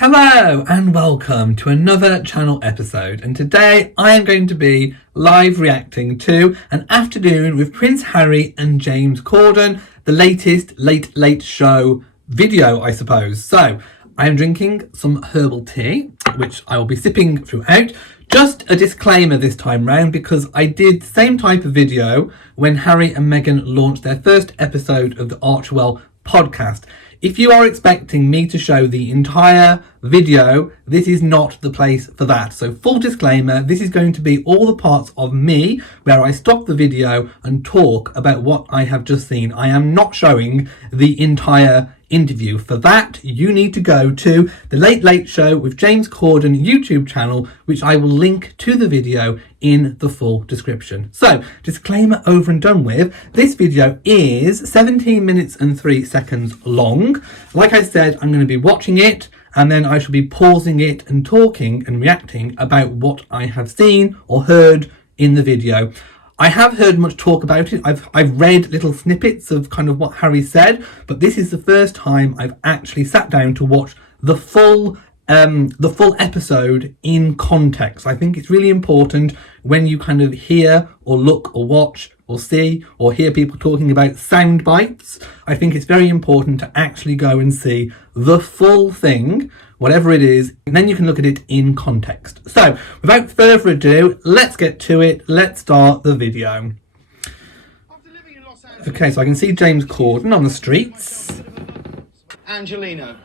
Hello and welcome to another channel episode, and today I am going to be live reacting to an afternoon with Prince Harry and James Corden, the latest Late Show video, I suppose. So I am drinking some herbal tea, which I will be sipping throughout. Just a disclaimer this time round, because I did the same type of video when Harry and Meghan launched their first episode of the Archewell podcast. If you are expecting me to show the entire video, this is not the place for that. So full disclaimer, this is going to be all the parts of me where I stop the video and talk about what I have just seen. I am not showing the entire interview. For that, you need to go to the Late Show with James Corden YouTube channel, which I will link to the video in the full description. So, disclaimer over and done with. This video is 17 minutes and 3 seconds long. Like I said, I'm going to be watching it, and then I shall be pausing it and talking and reacting about what I have seen or heard in the video. I have heard much talk about it. I've read little snippets of kind of what Harry said, but this is the first time I've actually sat down to watch the full episode in context. I think it's really important when you kind of hear or look or watch or see or hear people talking about sound bites. I think it's very important to actually go and see the full thing, whatever it is, and then you can look at it in context. So, without further ado, let's get to it. Let's start the video. Okay, so I can see James Corden on the streets. Angelino.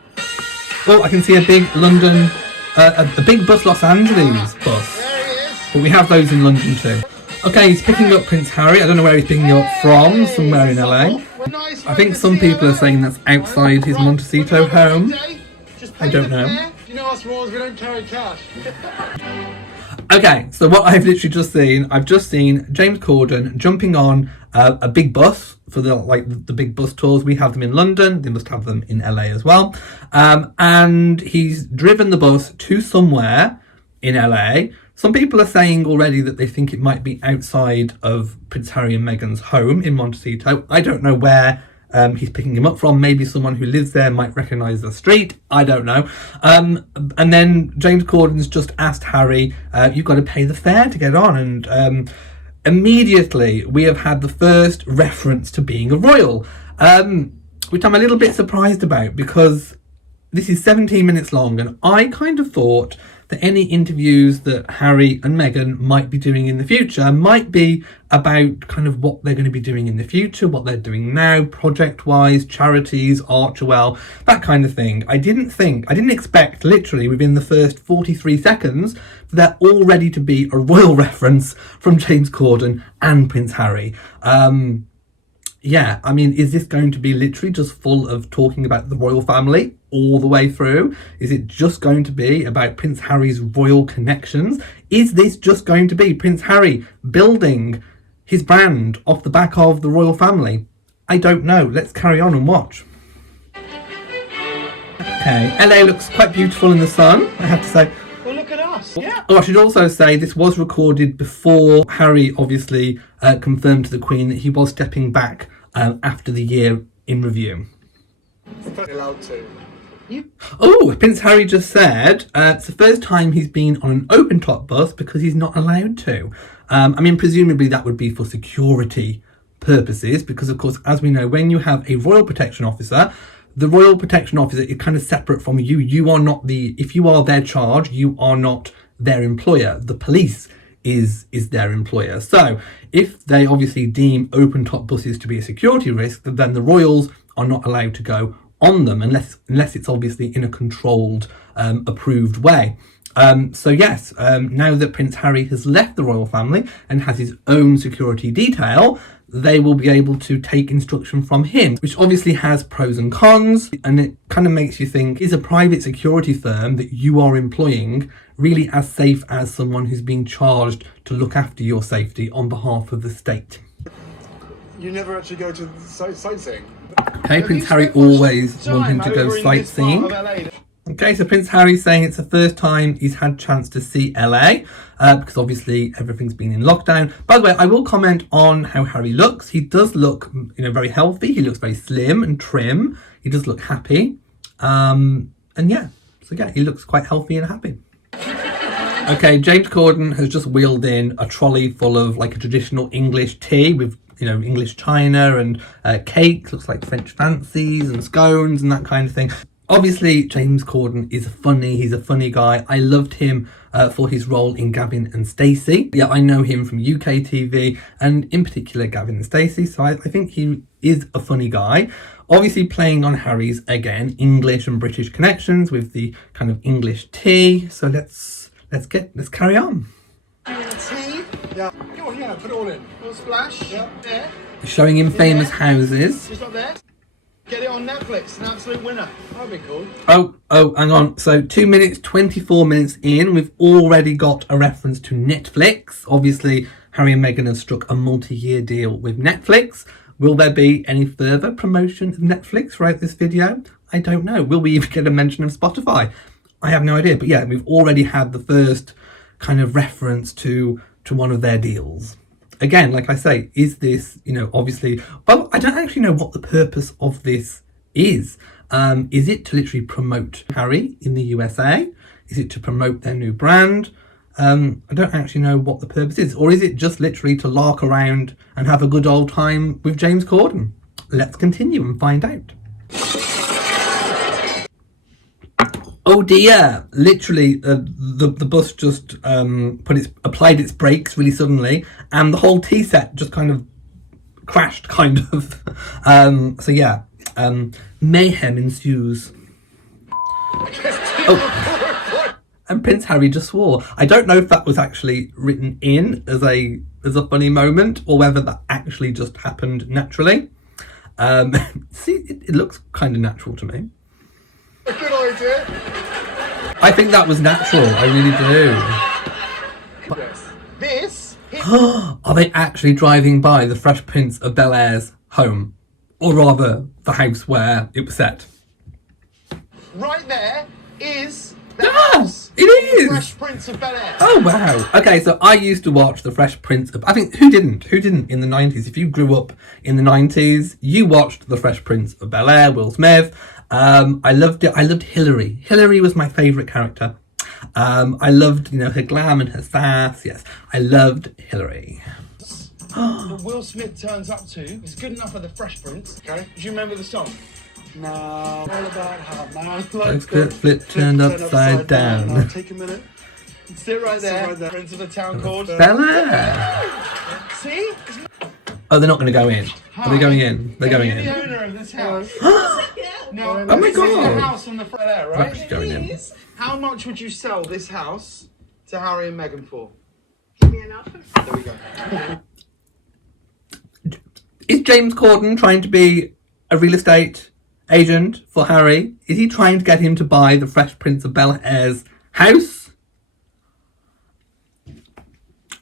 Oh, I can see a big London, a big bus Los Angeles bus. There he is. But we have those in London too. Okay, he's picking up Prince Harry. I don't know where he's picking up from, somewhere in LA. I think some people are saying that's outside his Montecito home. I don't know. You know us Royals, we don't carry cash. Okay, so what I've literally just seen, I've just seen James Corden jumping on a big bus for the big bus tours. We have them in London. They must have them in LA as well. And he's driven the bus to somewhere in LA. Some people are saying already that they think it might be outside of Prince Harry and Meghan's home in Montecito. I don't know where he's picking him up from. Maybe someone who lives there might recognise the street. I don't know. And then James Corden's just asked Harry, you've got to pay the fare to get on. And immediately we have had the first reference to being a royal, which I'm a little bit surprised about, because this is 17 minutes long, and I kind of thought that any interviews that Harry and Meghan might be doing in the future might be about kind of what they're going to be doing in the future, what they're doing now, project-wise, charities, Archewell, that kind of thing. I didn't expect literally within the first 43 seconds for there already to be a royal reference from James Corden and Prince Harry. Yeah, I mean, is this going to be literally just full of talking about the royal family all the way through? Is it just going to be about Prince Harry's royal connections? Is this just going to be Prince Harry building his brand off the back of the royal family? I don't know. Let's carry on and watch. Okay, LA looks quite beautiful in the sun, I have to say. Well, look at us. Yeah. Oh, I should also say this was recorded before Harry obviously confirmed to the Queen that he was stepping back after the year in review. Allowed to. Oh, Prince Harry just said it's the first time he's been on an open top bus because he's not allowed to. I mean, presumably that would be for security purposes, because of course, as we know, when you have a Royal Protection Officer, the Royal Protection Officer is kind of separate from you. You are not if you are their charge, you are not their employer. The police is their employer. So if they obviously deem open top buses to be a security risk, then the royals are not allowed to go on them unless it's obviously in a controlled, approved way. So yes, now that Prince Harry has left the royal family and has his own security detail, they will be able to take instruction from him, which obviously has pros and cons, and it kind of makes you think, is a private security firm that you are employing really as safe as someone who's being charged to look after your safety on behalf of the state? You never actually go to sightseeing. Okay, Prince Harry always wanting to go sightseeing. Okay, so Prince Harry's saying it's the first time he's had a chance to see LA, because obviously everything's been in lockdown. By the way, I will comment on how Harry looks. He does look, very healthy. He looks very slim and trim. He does look happy. And yeah, So yeah, he looks quite healthy and happy. Okay, James Corden has just wheeled in a trolley full of like a traditional English tea with, you know, English china and cakes, looks like French fancies and scones and that kind of thing. Obviously, James Corden is funny. He's a funny guy. I loved him for his role in Gavin and Stacey. Yeah, I know him from UK TV and in particular Gavin and Stacey. So I think he is a funny guy. Obviously playing on Harry's, again, English and British connections with the kind of English tea. So let's carry on. Tea? Yeah. Go on, yeah, put it all in. Little splash. Yeah. There. Showing him famous houses. Just up there. Get it on Netflix. An absolute winner. That'd be cool. Oh, hang on. So 2 minutes, 24 minutes in, we've already got a reference to Netflix. Obviously, Harry and Meghan have struck a multi-year deal with Netflix. Will there be any further promotion of Netflix throughout this video? I don't know. Will we even get a mention of Spotify? I have no idea. But yeah, we've already had the first kind of reference to one of their deals. Again, like I say, is this, you know, obviously, well, I don't actually know what the purpose of this is. Is it to literally promote Harry in the USA? Is it to promote their new brand? I don't actually know what the purpose is. Or is it just literally to lark around and have a good old time with James Corden? Let's continue and find out. Oh dear, literally the bus just applied its brakes really suddenly and the whole tea set just kind of crashed, kind of. So yeah, mayhem ensues. Oh, and Prince Harry just swore. I don't know if that was actually written in as a funny moment or whether that actually just happened naturally. See, it looks kind of natural to me. A good idea. I think that was natural. I really do. Yes. This. Are they actually driving by the Fresh Prince of Bel Air's home? Or rather, the house where it was set? Right there is the Ah, house. it is! Fresh Prince of Bel Air. Oh, wow. Okay, so I used to watch the Fresh Prince of... I think, who didn't? Who didn't in the 90s? If you grew up in the 90s, you watched the Fresh Prince of Bel Air, Will Smith. I loved it. I loved Hillary. Hillary was my favourite character. I loved, you know, her glam and her sass. Yes, I loved Hillary. That Will Smith turns up to is good enough for the Fresh Prince. Okay. Do you remember the song? No. All about how man Let's get flip turned upside down. No, take a minute. Sit right there. right there. Prince of a town called Bel Air. See? Oh, they're not going to go in. Are they going in? They're going You're the in. owner of this house. No, Oh my my this is the God. house on the Bel Air, They're right? actually going in. How much would you sell this house to Harry and Meghan for? Give me an offer. There we go. Is James Corden trying to be a real estate agent for Harry? Is he trying to get him to buy the Fresh Prince of Bel Air's house?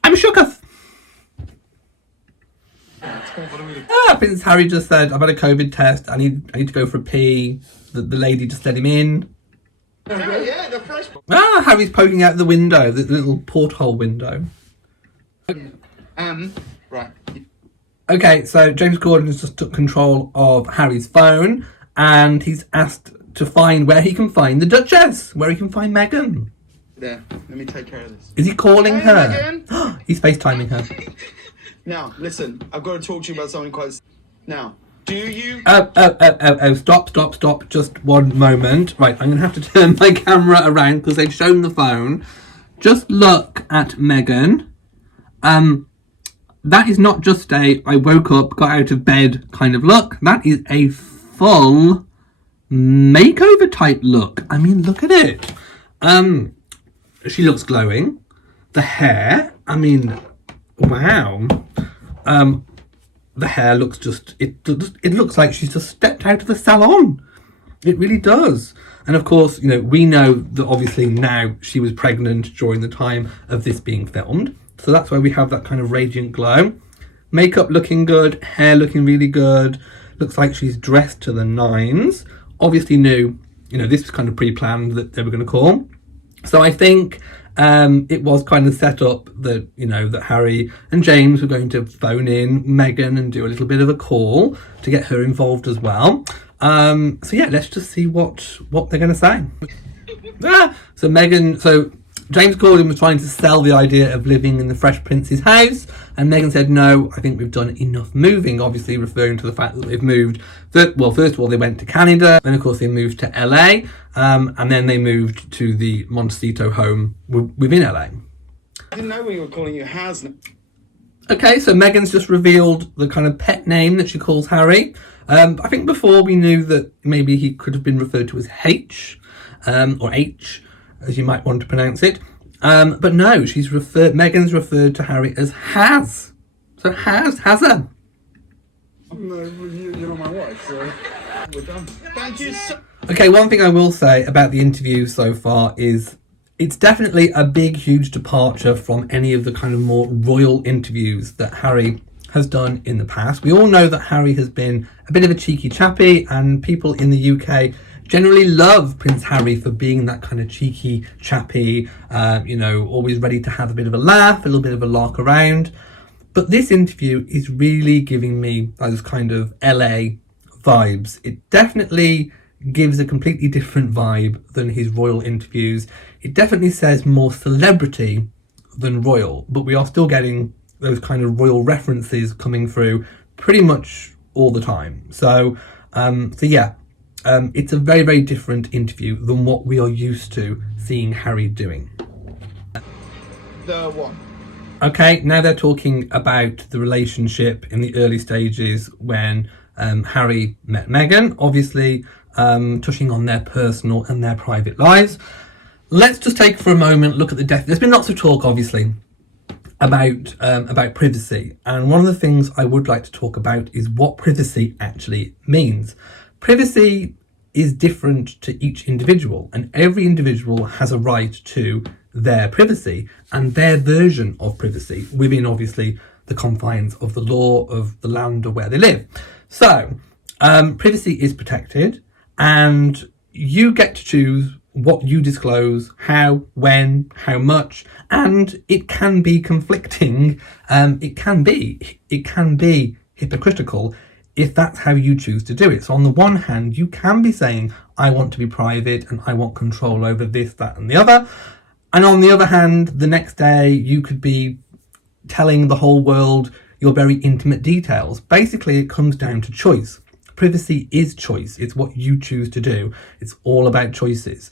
I'm shooketh. Prince Harry just said, I've had a COVID test. I need to go for a pee. The lady just let him in. Yeah, the Fresh. Harry's poking out the window, the little porthole window. Right. Okay, so James Corden has just took control of Harry's phone and he's asked to find where he can find the Duchess, where he can find Meghan. There. Let me take care of this. Is he calling Hey, her? Meghan. He's FaceTiming her. Now, listen. I've got to talk to you about something quite. Now, do you? Stop. Just one moment. Right, I'm going to have to turn my camera around because they've shown the phone. Just look at Meghan. That is not just a I woke up, got out of bed kind of look. That is a full makeover type look. I mean, look at it. She looks glowing. The hair, I mean, wow. The hair looks it looks like she's just stepped out of the salon. It really does. And of course, you know, we know that obviously now she was pregnant during the time of this being filmed. So that's why we have that kind of radiant glow. Makeup looking good, hair looking really good. Looks like she's dressed to the nines. Obviously knew, you know, this was kind of pre-planned that they were going to call. So I think it was kind of set up that, you know, that Harry and James were going to phone in Meghan and do a little bit of a call to get her involved as well. So yeah, let's just see what they're going to say. So James Corden was trying to sell the idea of living in the Fresh Prince's house, and Meghan said, no, I think we've done enough moving, obviously referring to the fact that they've moved. Well, first of all, they went to Canada, then of course they moved to LA, and then they moved to the Montecito home within LA. I didn't know we were calling you Has. Okay, so Meghan's just revealed the kind of pet name that she calls Harry. I think before we knew that maybe he could have been referred to as H, or H, as you might want to pronounce it. But no, Meghan's referred to Harry as Has. So Hazza. No, you're not my wife, so we're done. Thank you so Okay, one thing I will say about the interview so far is it's definitely a big, huge departure from any of the kind of more royal interviews that Harry has done in the past. We all know that Harry has been a bit of a cheeky chappy, and people in the UK generally love Prince Harry for being that kind of cheeky chappy, always ready to have a bit of a laugh, a little bit of a lark around. But this interview is really giving me those kind of LA vibes. It definitely gives a completely different vibe than his royal interviews. It definitely says more celebrity than royal, but we are still getting those kind of royal references coming through pretty much all the time. So it's a very, very different interview than what we are used to seeing Harry doing. the one. Okay, now they're talking about the relationship in the early stages when Harry met Meghan, obviously touching on their personal and their private lives. Let's just take for a moment look at the death. There's been lots of talk, obviously, about privacy, and one of the things I would like to talk about is what privacy actually means. Privacy is different to each individual, and every individual has a right to their privacy and their version of privacy within, obviously, the confines of the law of the land or where they live. So privacy is protected, and you get to choose what you disclose, how, when, how much, and it can be conflicting. It can be hypocritical if that's how you choose to do it. So on the one hand, you can be saying, I want to be private and I want control over this, that, and the other. And on the other hand, the next day you could be telling the whole world your very intimate details. Basically, it comes down to choice. Privacy is choice. It's what you choose to do. It's all about choices.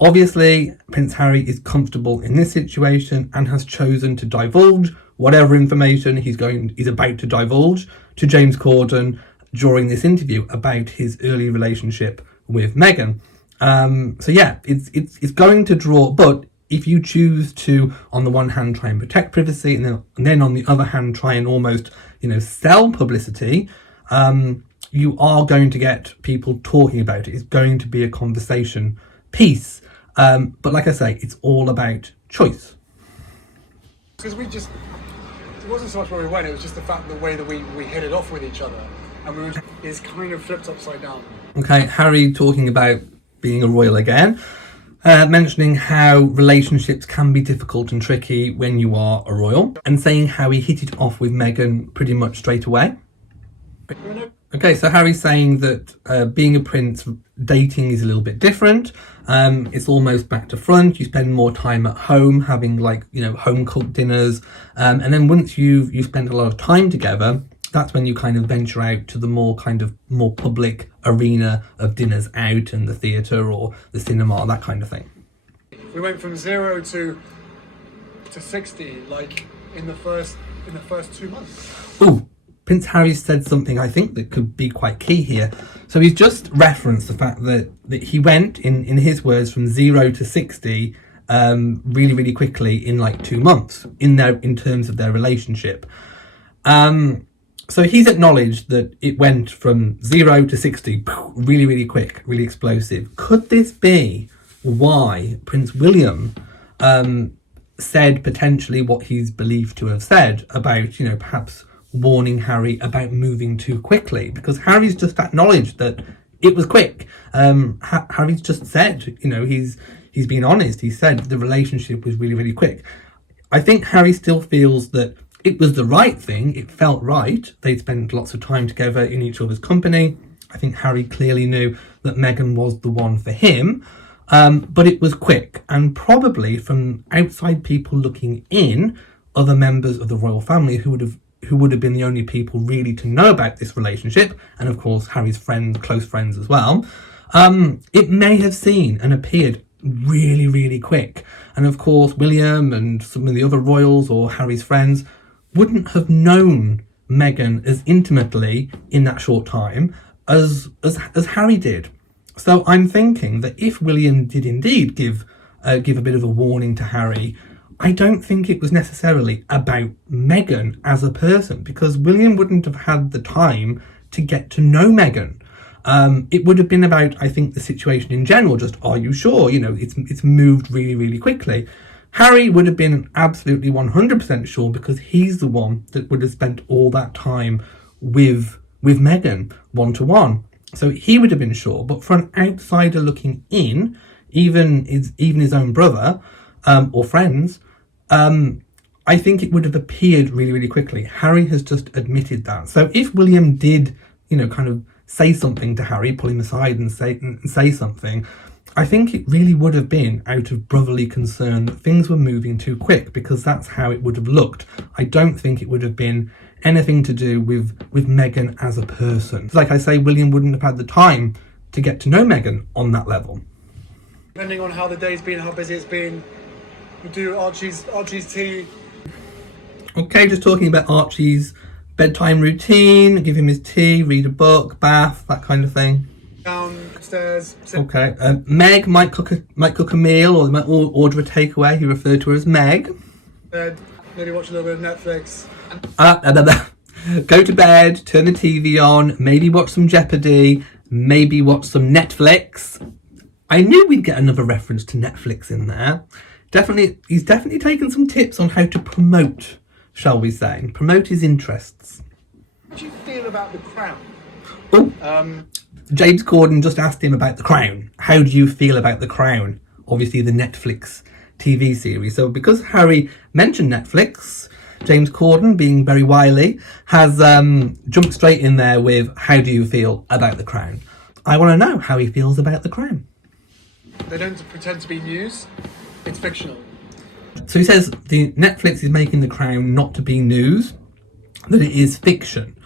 Obviously, Prince Harry is comfortable in this situation and has chosen to divulge whatever information he's about to divulge to James Corden during this interview about his early relationship with Meghan. It's going to draw, but if you choose to, on the one hand, try and protect privacy, and then on the other hand, try and almost, sell publicity, you are going to get people talking about it. It's going to be a conversation piece. But like I say, it's all about choice. Because it wasn't so much where we went, it was just the fact, the way that we hit it off with each other, and it's kind of flipped upside down. Okay, Harry talking about being a royal again, mentioning how relationships can be difficult and tricky when you are a royal, and saying how he hit it off with Meghan pretty much straight away. Okay, so Harry's saying that being a prince, dating is a little bit different. It's almost back to front. You spend more time at home, having home cooked dinners, and then once you've spent a lot of time together, that's when you kind of venture out to the more public arena of dinners out and the theatre or the cinema, that kind of thing. We went from 0 to 60, like in the first 2 months. Ooh. Prince Harry said something I think that could be quite key here. So he's just referenced the fact that he went, in his words, from 0 to 60 really, really quickly in like 2 months in terms of their relationship. So he's acknowledged that it went from 0 to 60 really, really quick, really explosive. Could this be why Prince William said potentially what he's believed to have said about, perhaps warning Harry about moving too quickly? Because Harry's just acknowledged that it was quick. Harry's just said, he's been honest. He said the relationship was really, really quick. I think Harry still feels that it was the right thing. It felt right. They'd spent lots of time together in each other's company. I think Harry clearly knew that Meghan was the one for him. But it was quick, and probably from outside people looking in, other members of the royal family who would have been the only people really to know about this relationship, and of course Harry's friends, close friends as well, it may have seen and appeared really, really quick. And of course William and some of the other royals or Harry's friends wouldn't have known Meghan as intimately in that short time as Harry did. So I'm thinking that if William did indeed give a bit of a warning to Harry, I don't think it was necessarily about Meghan as a person, because William wouldn't have had the time to get to know Meghan. It would have been about, I think, the situation in general. Just, are you sure? It's moved really, really quickly. Harry would have been absolutely 100% sure, because he's the one that would have spent all that time with Meghan one-to-one. So he would have been sure. But for an outsider looking in, even his own brother or friends, I think it would have appeared really, really quickly. Harry has just admitted that. So if William did, kind of say something to Harry, pull him aside and say something, I think it really would have been out of brotherly concern that things were moving too quick, because that's how it would have looked. I don't think it would have been anything to do with Meghan as a person. Like I say, William wouldn't have had the time to get to know Meghan on that level. Depending on how the day's been, how busy it's been, we do Archie's tea. Okay, just talking about Archie's bedtime routine, give him his tea, read a book, bath, that kind of thing. Downstairs. Okay, Meg might cook a meal, or they might order a takeaway. He referred to her as Meg. Bed, maybe watch a little bit of Netflix. Go to bed, turn the TV on, maybe watch some Jeopardy, maybe watch some Netflix. I knew we'd get another reference to Netflix in there. He's definitely taken some tips on how to promote, shall we say, promote his interests. How do you feel about the crown? Oh, James Corden just asked him about The Crown. How do you feel about The Crown? Obviously the Netflix TV series. So because Harry mentioned Netflix, James Corden, being very wily, has jumped straight in there with, how do you feel about The Crown? I want to know how he feels about The Crown. They don't pretend to be news. It's fictional. So he says the Netflix is making The Crown not to be news, that it is fiction.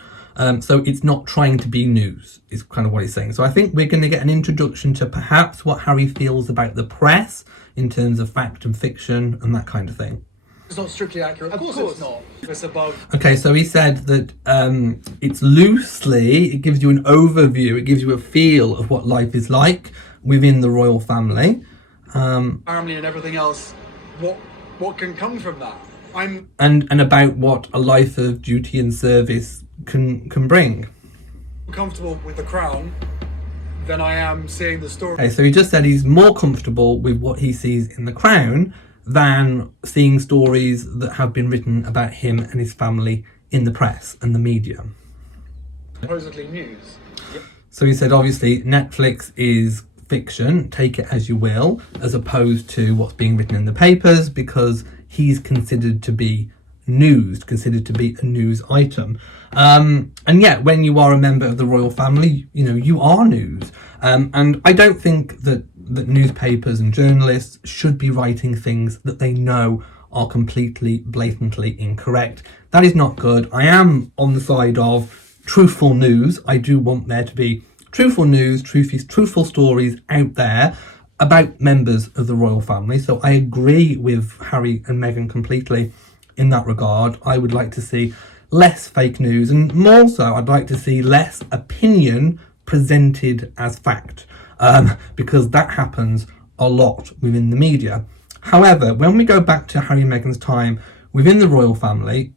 So it's not trying to be news, is kind of what he's saying. So I think we're going to get an introduction to perhaps what Harry feels about the press in terms of fact and fiction and that kind of thing. It's not strictly accurate. Of course it's not. It's above. Okay, so he said that it's loosely, it gives you an overview, it gives you a feel of what life is like within the royal family. Family and everything else, what can come from that? And about what a life of duty and service can bring. Comfortable with the crown than I am seeing the story. Okay, so he just said he's more comfortable with what he sees in The Crown than seeing stories that have been written about him and his family in the press and the media. Supposedly news. So he said obviously Netflix is fiction, take it as you will, as opposed to what's being written in the papers, because he's considered to be news, considered to be a news item. And yet when you are a member of the royal family, you are news. And I don't think that newspapers and journalists should be writing things that they know are completely, blatantly incorrect. That is not good. I am on the side of truthful news. I do want there to be truthful news, truthful stories out there about members of the royal family. So I agree with Harry and Meghan completely in that regard. I would like to see less fake news, and more so I'd like to see less opinion presented as fact, because that happens a lot within the media. However, when we go back to Harry and Meghan's time within the royal family,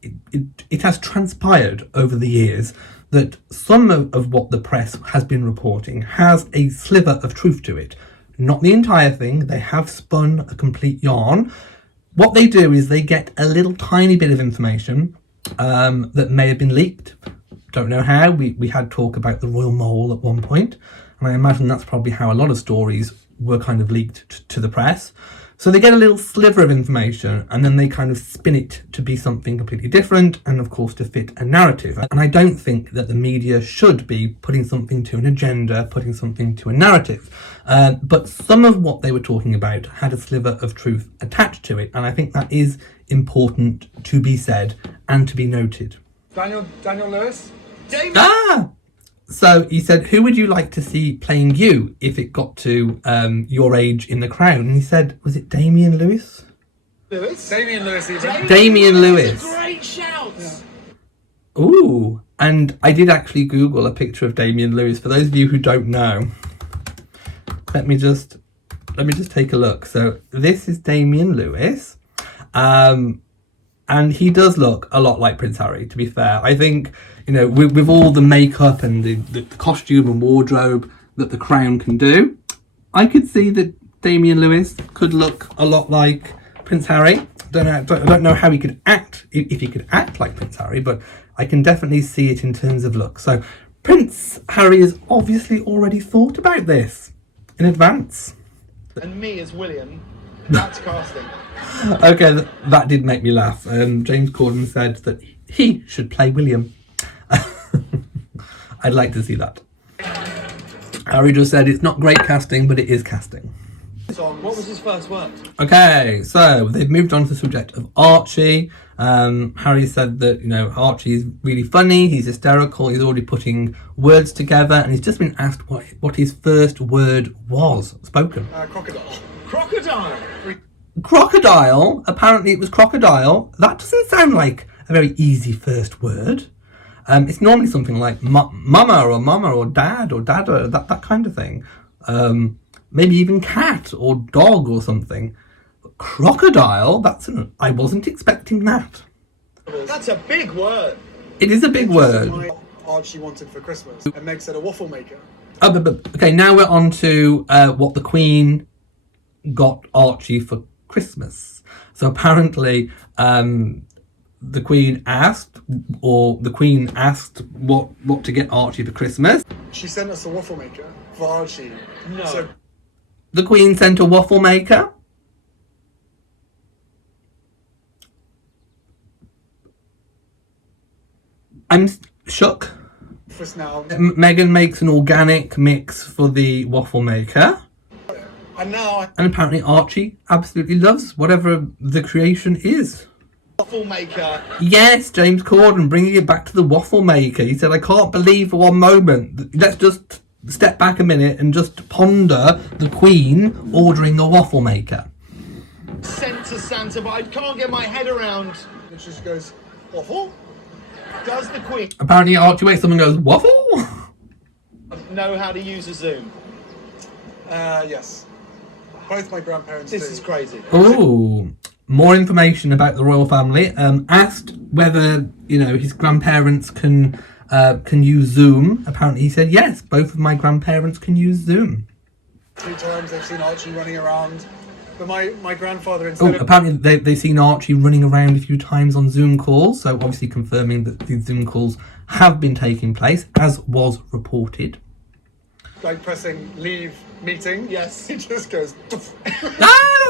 it has transpired over the years that some of what the press has been reporting has a sliver of truth to it. Not the entire thing. They have spun a complete yarn. What they do is they get a little tiny bit of information that may have been leaked. Don't know how. We had talk about the royal mole at one point, and I imagine that's probably how a lot of stories were kind of leaked to the press. So they get a little sliver of information and then they kind of spin it to be something completely different and of course to fit a narrative. And I don't think that the media should be putting something to an agenda, putting something to a narrative. But some of what they were talking about had a sliver of truth attached to it, and I think that is important to be said and to be noted. Daniel Lewis? So he said, who would you like to see playing you if it got to your age in The Crown? And he said, was it Damian Lewis? Damian Lewis even. Damian Lewis. Great shout. Yeah. Ooh, and I did actually Google a picture of Damian Lewis. For those of you who don't know, let me just take a look. So this is Damian Lewis. And he does look a lot like Prince Harry, to be fair. I think, you know, with all the makeup and the costume and wardrobe that the Crown can do, I could see that Damian Lewis could look a lot like Prince Harry. I don't know how he could act, if he could act like Prince Harry, but I can definitely see it in terms of look. So Prince Harry has obviously already thought about this in advance. And me as William, that's casting. Okay, that did make me laugh. James Corden said that he should play William. I'd like to see that. Harry just said it's not great casting, but it is casting. What was his first word? Okay, so they've moved on to the subject of Archie. Harry said that, you know, Archie is really funny, he's hysterical, he's already putting words together, and he's just been asked what his first word was spoken. Crocodile. Crocodile. Crocodile? Apparently it was crocodile. That doesn't sound like a very easy first word. It's normally something like mama or dad or dada, that kind of thing. Maybe even cat or dog or something. But crocodile? I wasn't expecting that. That's a big word. It is a big word. What Archie wanted for Christmas, and Meg said a waffle maker. Oh, but okay, now we're on to what the Queen got Archie for Christmas. So apparently the Queen asked what to get Archie for Christmas. She sent us a waffle maker for Archie. No. So The Queen sent a waffle maker. I'm shook. for now. Meghan makes an organic mix for the waffle maker. And now And apparently Archie absolutely loves whatever the creation is. Waffle maker. Yes, James Corden bringing it back to the waffle maker. He said, I can't believe for one moment. Let's just step back a minute and just ponder the Queen ordering a waffle maker. Sent to Santa, but I can't get my head around. it just goes, waffle? Does the Queen Apparently Archie wakes up and goes, waffle? know how to use a Zoom? Yes. Both my grandparents This do. is crazy. Ooh, more information about the royal family. Asked whether, his grandparents can use Zoom. Apparently he said, yes, both of my grandparents can use Zoom. 2 times they've seen Archie running around. But my grandfather, instead of... Apparently they've seen Archie running around a few times on Zoom calls, so obviously confirming that these Zoom calls have been taking place, as was reported. like pressing leave meeting. Yes. He just goes... That's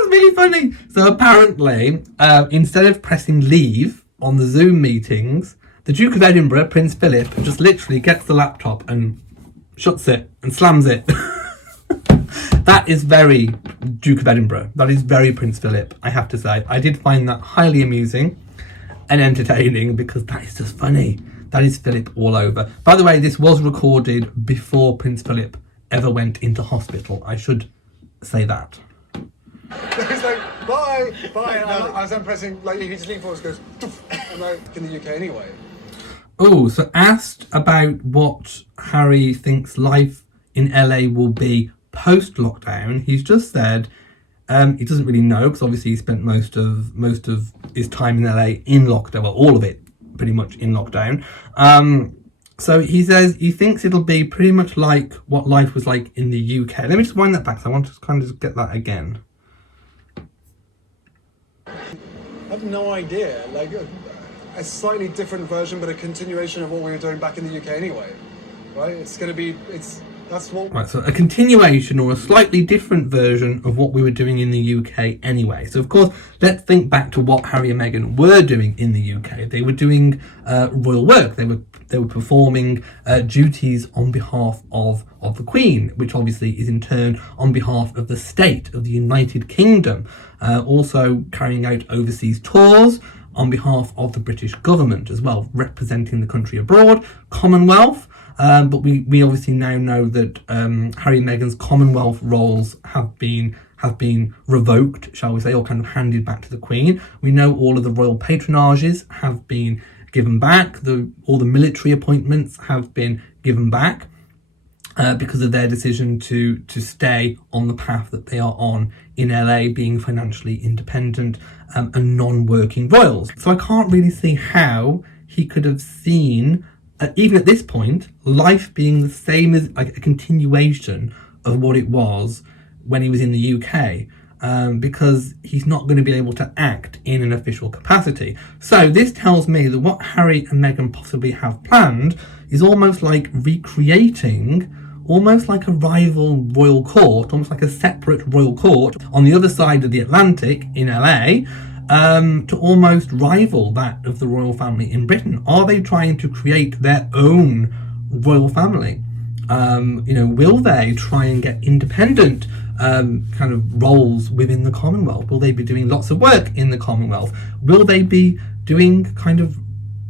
really funny. So apparently, instead of pressing leave on the Zoom meetings, the Duke of Edinburgh, Prince Philip, just literally gets the laptop and shuts it and slams it. That is very Duke of Edinburgh. That is very Prince Philip, I have to say. I did find that highly amusing and entertaining because that is just funny. That is Philip all over. By the way, this was recorded before Prince Philip ever went into hospital. I should say that. He's like, bye, bye. And as I'm pressing, like, he just leans forward and goes... I'm like, in the UK anyway. Oh, so asked about what Harry thinks life in LA will be post-lockdown, he's just said he doesn't really know because obviously he spent most of his time in LA in lockdown, well, all of it pretty much in lockdown. So he says he thinks it'll be pretty much like what life was like in the UK. Let me just wind that back, so I want to kind of just get that again. I have no idea. Like, a slightly different version, but a continuation of what we were doing back in the UK anyway. Right? It's going to be... That's what. Right, so a continuation or a slightly different version of what we were doing in the UK anyway. So, of course, let's think back to what Harry and Meghan were doing in the UK. They were doing royal work. They were performing duties on behalf of the Queen, which obviously is in turn on behalf of the state of the United Kingdom. Also carrying out overseas tours on behalf of the British government as well, representing the country abroad, Commonwealth. But we obviously now know that Harry and Meghan's Commonwealth roles have been revoked, shall we say, or kind of handed back to the Queen. We know all of the royal patronages have been given back. All the military appointments have been given back because of their decision to stay on the path that they are on in LA, being financially independent and non-working royals. So I can't really see how he could have seen, even at this point, life being the same as like a continuation of what it was when he was in the UK, because he's not going to be able to act in an official capacity. So this tells me that what Harry and Meghan possibly have planned is almost like recreating almost like a rival royal court, almost like a separate royal court on the other side of the Atlantic in LA, to almost rival that of the royal family in Britain. Are they trying to create their own royal family? Will they try and get independent kind of roles within the Commonwealth? Will they be doing lots of work in the Commonwealth? Will they be doing kind of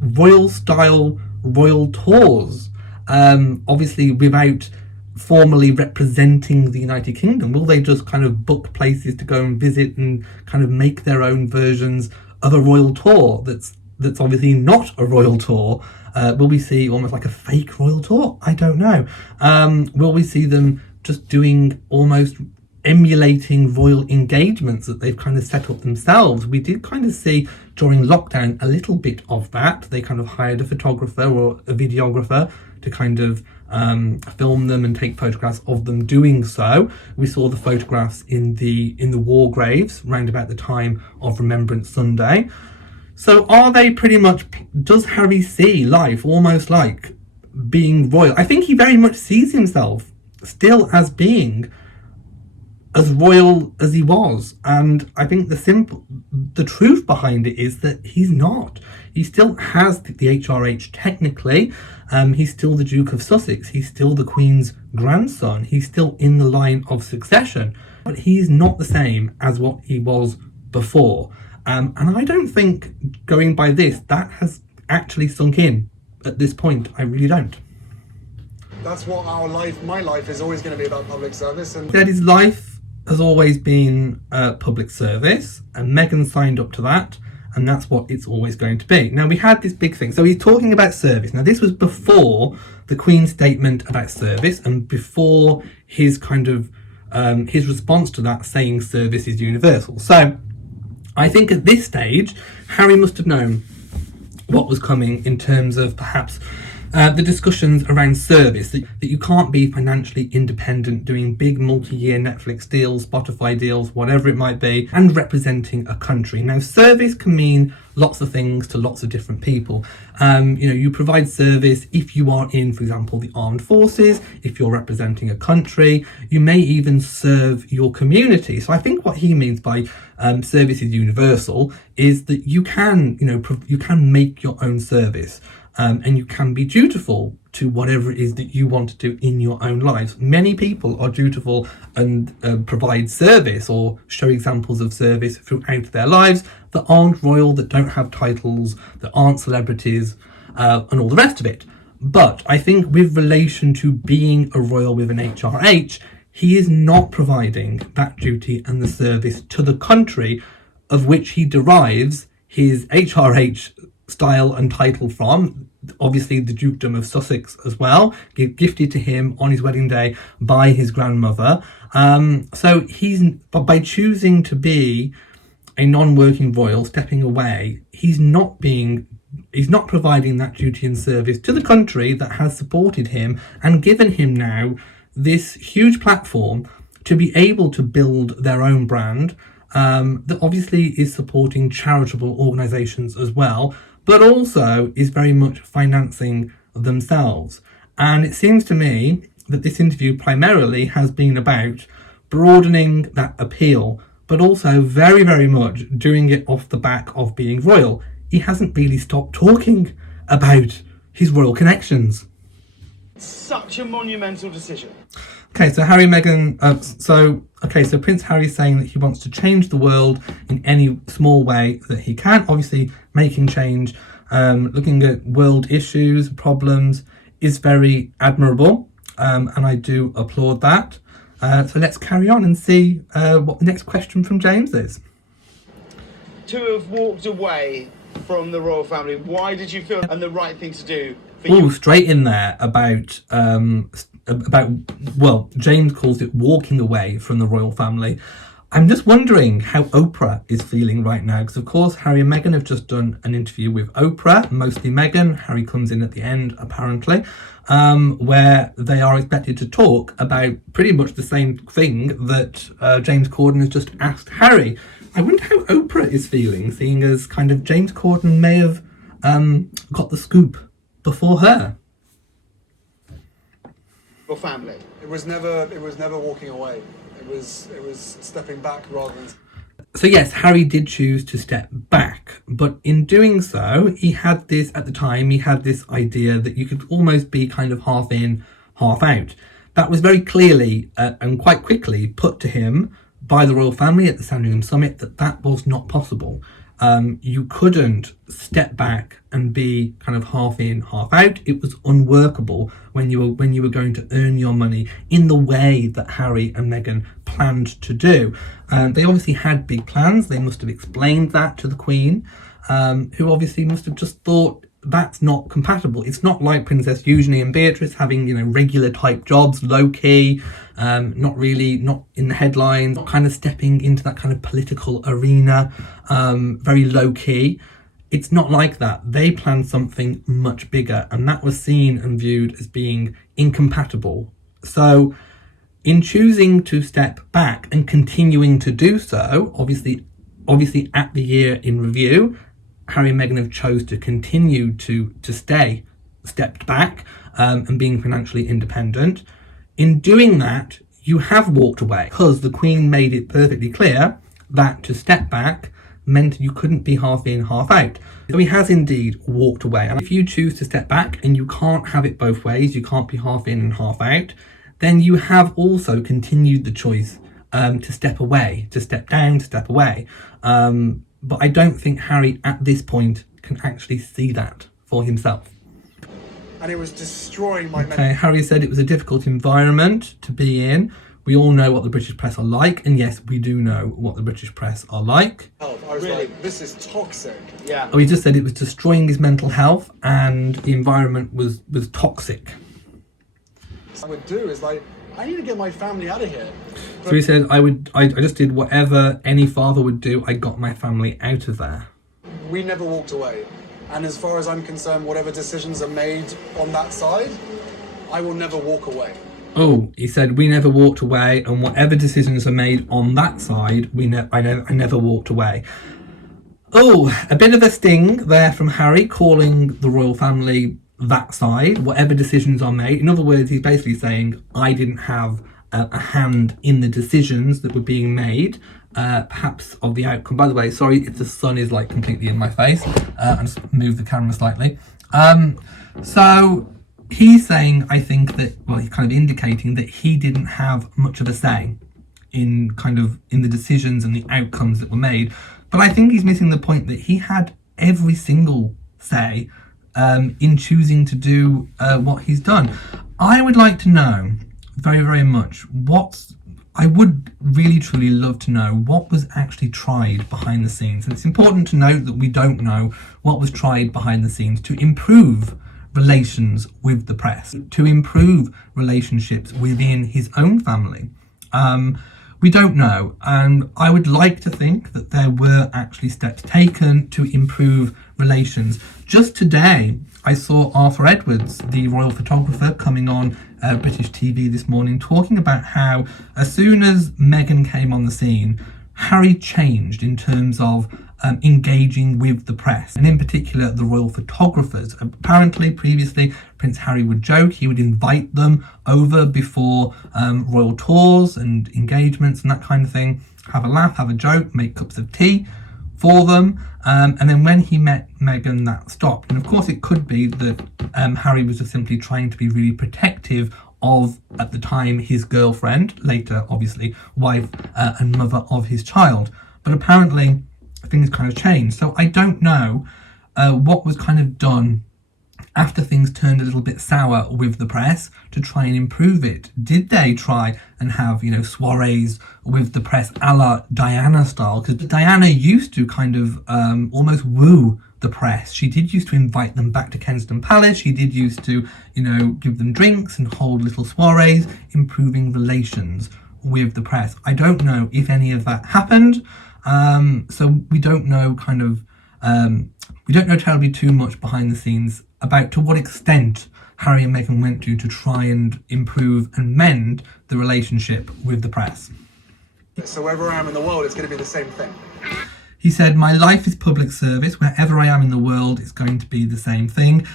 royal style royal tours? Obviously without formally representing the United Kingdom. Will they just kind of book places to go and visit and kind of make their own versions of a royal tour that's obviously not a royal tour? Will we see almost like a fake royal tour? I don't know. Will we see them just doing almost emulating royal engagements that they've kind of set up themselves? We did kind of see during lockdown a little bit of that. They kind of hired a photographer or a videographer to kind of film them and take photographs of them doing so. We saw the photographs in the war graves round about the time of Remembrance Sunday. So are they pretty much, does Harry see life almost like being royal? I think he very much sees himself still as being as royal as he was, and I think the truth behind it is that he's not. He still has the HRH technically. He's still the Duke of Sussex. He's still the Queen's grandson. He's still in the line of succession, but he's not the same as what he was before. And I don't think, going by this, that has actually sunk in at this point. I really don't. That's what my life is always going to be about, public service. And That his life has always been public service, and Meghan signed up to that, and that's what it's always going to be. Now, we had this big thing. So he's talking about service. Now, this was before the Queen's statement about service and before his kind of his response to that, saying service is universal. So I think at this stage, Harry must have known what was coming in terms of perhaps the discussions around service, that you can't be financially independent doing big multi-year Netflix deals, Spotify deals, whatever it might be, and representing a country. Now, service can mean lots of things to lots of different people. You provide service if you are in, for example, the armed forces, if you're representing a country. You may even serve your community. So I think what he means by service is universal is that you can make your own service. And you can be dutiful to whatever it is that you want to do in your own lives. Many people are dutiful and provide service or show examples of service throughout their lives that aren't royal, that don't have titles, that aren't celebrities, and all the rest of it. But I think with relation to being a royal with an HRH, he is not providing that duty and the service to the country of which he derives his HRH style and title from. Obviously the Dukedom of Sussex as well, gifted to him on his wedding day by his grandmother. So by choosing to be a non-working royal, stepping away, he's not providing that duty and service to the country that has supported him and given him now this huge platform to be able to build their own brand, that obviously is supporting charitable organisations as well, but also is very much financing themselves. And it seems to me, that this interview primarily has been about broadening that appeal, but also very, very much doing it off the back of being royal. He hasn't really stopped talking about his royal connections. Such a monumental decision. Okay, so so Prince Harry's saying that he wants to change the world in any small way that he can. Obviously, making change, looking at world issues, problems, is very admirable, and I do applaud that. So let's carry on and see what the next question from James is. To have walked away from the royal family, why did you feel and the right thing to do for you? Oh, straight in there about James calls it walking away from the royal family. I'm just wondering how Oprah is feeling right now, because of course Harry and Meghan have just done an interview with Oprah, mostly Meghan. Harry comes in at the end apparently, where they are expected to talk about pretty much the same thing that James Corden has just asked Harry. I wonder how Oprah is feeling, seeing as kind of James Corden may have got the scoop before her. Your family. It was never walking away. It was stepping back rather than. So yes, Harry did choose to step back, but in doing so, he had this idea that you could almost be kind of half in, half out. That was very clearly and quite quickly put to him by the royal family at the Sandringham Summit that was not possible. You couldn't step back and be kind of half in, half out. It was unworkable when you were going to earn your money in the way that Harry and Meghan planned to do. They obviously had big plans. They must have explained that to the Queen, who obviously must have just thought that's not compatible. It's not like Princess Eugenie and Beatrice having, regular type jobs, low key, not in the headlines, not kind of stepping into that kind of political arena, very low key. It's not like that. They planned something much bigger, and that was seen and viewed as being incompatible. So in choosing to step back and continuing to do so, obviously at the year in review, Harry and Meghan have chose to continue to stay stepped back and being financially independent. In doing that, you have walked away because the Queen made it perfectly clear that to step back meant you couldn't be half in, half out. So he has indeed walked away. And if you choose to step back and you can't have it both ways, you can't be half in and half out, then you have also continued the choice to step away, to step down, to step away. But I don't think Harry at this point can actually see that for himself. And it was destroying my Okay, Harry said it was a difficult environment to be in. We all know what the British press are like, and yes, we do know what the British press are like. health. I was like, this is toxic. Yeah. Oh, he just said it was destroying his mental health and the environment was toxic. What I would do is I need to get my family out of here. So he said, I just did whatever any father would do. I got my family out of there. We never walked away. And as far as I'm concerned, whatever decisions are made on that side, I will never walk away. Oh, he said, we never walked away, and whatever decisions are made on that side, I never walked away. Oh, a bit of a sting there from Harry, calling the royal family that side, whatever decisions are made. In other words, he's basically saying, I didn't have a hand in the decisions that were being made, perhaps of the outcome. By the way, sorry if the sun is like completely in my face. I'll just move the camera slightly. So he's saying, I think that, well, he's kind of indicating that he didn't have much of a say in the decisions and the outcomes that were made. But I think he's missing the point that he had every single say in choosing to do what he's done. I would like to know very, very much I would really, truly love to know what was actually tried behind the scenes. And it's important to note that we don't know what was tried behind the scenes to improve relations with the press, to improve relationships within his own family. We don't know, and I would like to think that there were actually steps taken to improve relations. Just today, I saw Arthur Edwards, the royal photographer, coming on British TV this morning, talking about how as soon as Meghan came on the scene, Harry changed in terms of engaging with the press, and in particular the royal photographers. Apparently, previously, Prince Harry would joke. He would invite them over before royal tours and engagements and that kind of thing. Have a laugh, have a joke, make cups of tea for them. And then when he met Meghan, that stopped. And of course it could be that Harry was just simply trying to be really protective of, at the time, his girlfriend, later obviously wife and mother of his child. But apparently things kind of changed. So I don't know what was kind of done after things turned a little bit sour with the press to try and improve it. Did they try and have, soirees with the press a la Diana style? Because Diana used to kind of almost woo the press. She did used to invite them back to Kensington Palace. She did used to, give them drinks and hold little soirees, improving relations with the press. I don't know if any of that happened. So we don't know we don't know terribly too much behind the scenes about to what extent Harry and Meghan went to try and improve and mend the relationship with the press. So wherever I am in the world, it's going to be the same thing. He said, "My life is public service. Wherever I am in the world, it's going to be the same thing."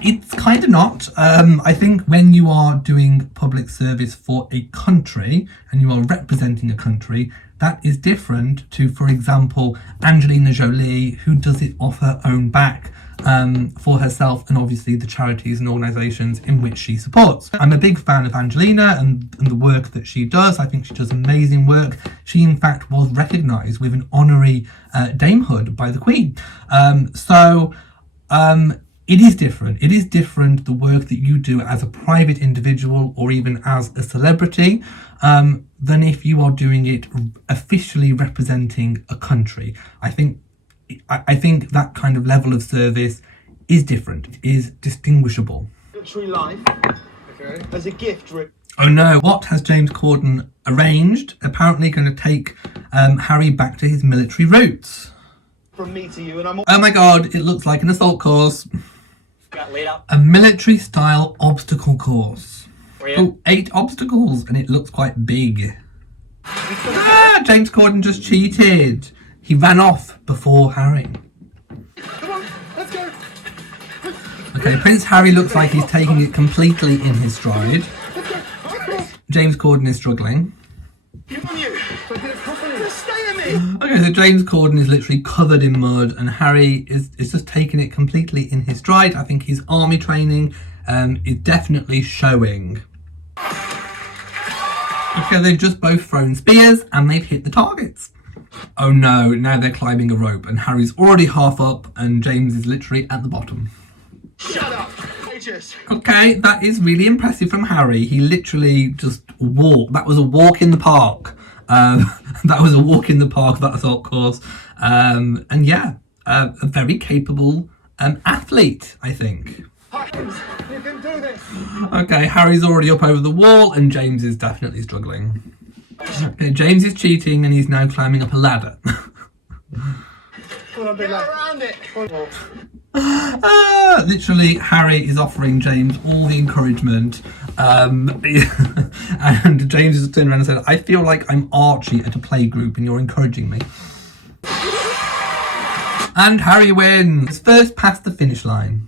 It's kind of not. I think when you are doing public service for a country and you are representing a country, that is different to, for example, Angelina Jolie, who does it off her own back for herself and obviously the charities and organisations in which she supports. I'm a big fan of Angelina and the work that she does. I think she does amazing work. She, in fact, was recognised with an honorary damehood by the Queen. It is different. It is different, the work that you do as a private individual or even as a celebrity, than if you are doing it officially representing a country. I think that kind of level of service is different, is distinguishable. Military life as a gift. Oh no, what has James Corden arranged? Apparently going to take Harry back to his military roots. From me to you, and I'm. Oh my god, it looks like an assault course. Got laid out. A military-style obstacle course. Oh, 8 obstacles, and it looks quite big. James Corden just cheated. He ran off before Harry. Come on, let's go. Okay, Prince Harry looks like he's taking it completely in his stride. James Corden is struggling. Okay, so James Corden is literally covered in mud and Harry is just taking it completely in his stride. I think his army training is definitely showing. Okay, they've just both thrown spears and they've hit the targets. Oh no, now they're climbing a rope and Harry's already half up and James is literally at the bottom. Shut up, Duchess. Okay, that is really impressive from Harry. He literally just walked. That was a walk in the park. That was a walk in the park, that assault course. And yeah, a very capable athlete, I think. You can do this. Okay, Harry's already up over the wall and James is definitely struggling. Okay, James is cheating and he's now climbing up a ladder. Come on, big Get lad. around it. Literally, Harry is offering James all the encouragement. And James has turned around and said, "I feel like I'm Archie at a playgroup and you're encouraging me." And Harry wins. First past the finish line.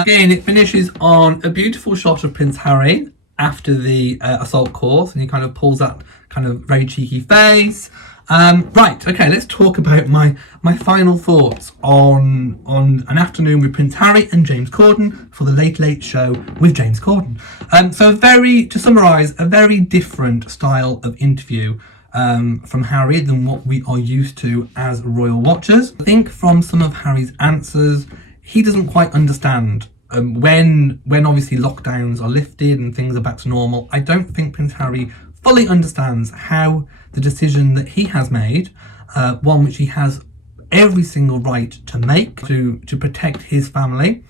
Again, it finishes on a beautiful shot of Prince Harry after the assault course, and he kind of pulls that kind of very cheeky face. Right, okay, let's talk about my final thoughts on an afternoon with Prince Harry and James Corden for the Late Late Show with James Corden. To summarise, a very different style of interview from Harry than what we are used to as royal watchers. I think from some of Harry's answers, he doesn't quite understand when obviously lockdowns are lifted and things are back to normal. I don't think Prince Harry fully understands how the decision that he has made, one which he has every single right to make to protect his family,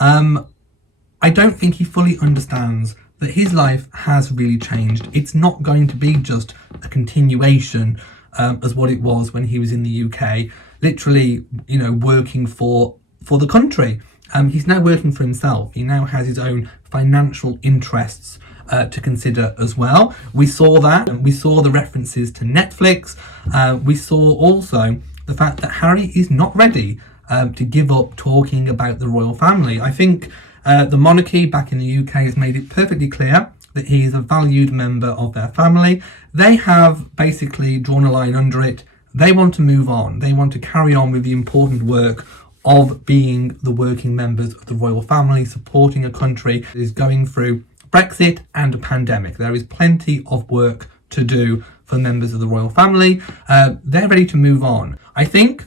I don't think he fully understands that his life has really changed. It's not going to be just a continuation as what it was when he was in the UK, literally, working for the country. He's now working for himself. He now has his own financial interests to consider as well. We saw that, and we saw the references to Netflix. We saw also the fact that Harry is not ready to give up talking about the royal family. I think the monarchy back in the UK has made it perfectly clear that he is a valued member of their family. They have basically drawn a line under it. They want to move on. They want to carry on with the important work of being the working members of the royal family, supporting a country that is going through Brexit and a pandemic. There is plenty of work to do for members of the royal family. They're ready to move on. I think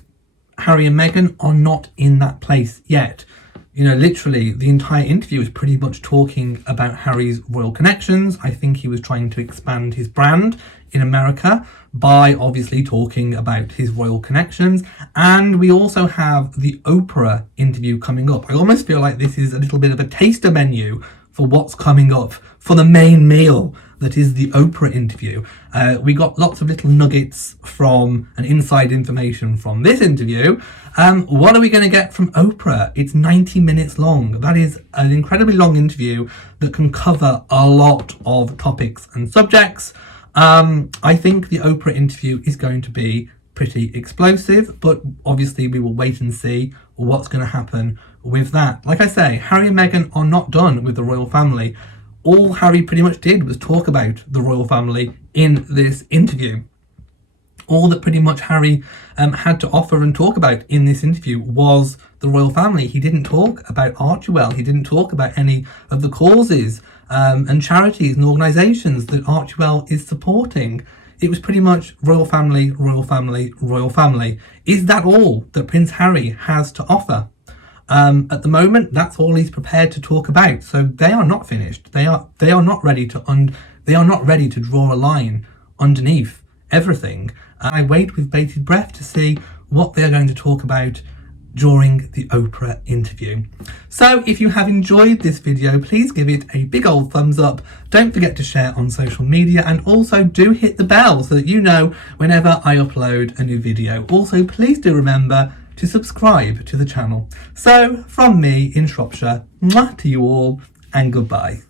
Harry and Meghan are not in that place yet. You know, literally the entire interview was pretty much talking about Harry's royal connections. I think he was trying to expand his brand in America by obviously talking about his royal connections. And we also have the Oprah interview coming up. I almost feel like this is a little bit of a taster menu for what's coming up for the main meal that is the Oprah interview. We got lots of little nuggets from and inside information from this interview. What are we going to get from Oprah? It's 90 minutes long. That is an incredibly long interview that can cover a lot of topics and subjects. I think the Oprah interview is going to be pretty explosive, but obviously we will wait and see what's going to happen with that. Like I say, Harry and Meghan are not done with the royal family. All Harry pretty much did was talk about the royal family in this interview. All that pretty much Harry had to offer and talk about in this interview was the royal family. He didn't talk about Archewell. He didn't talk about any of the causes and charities and organisations that Archewell is supporting. It was pretty much royal family, royal family, royal family. Is that all that Prince Harry has to offer? At the moment, that's all he's prepared to talk about. So they are not finished. They are not ready to draw a line underneath everything. I wait with bated breath to see what they are going to talk about during the Oprah interview. So if you have enjoyed this video, please give it a big old thumbs up. Don't forget to share on social media, and also do hit the bell so that you know whenever I upload a new video. Also, please do remember to subscribe to the channel. So from me in Shropshire, mwah to you all, and goodbye.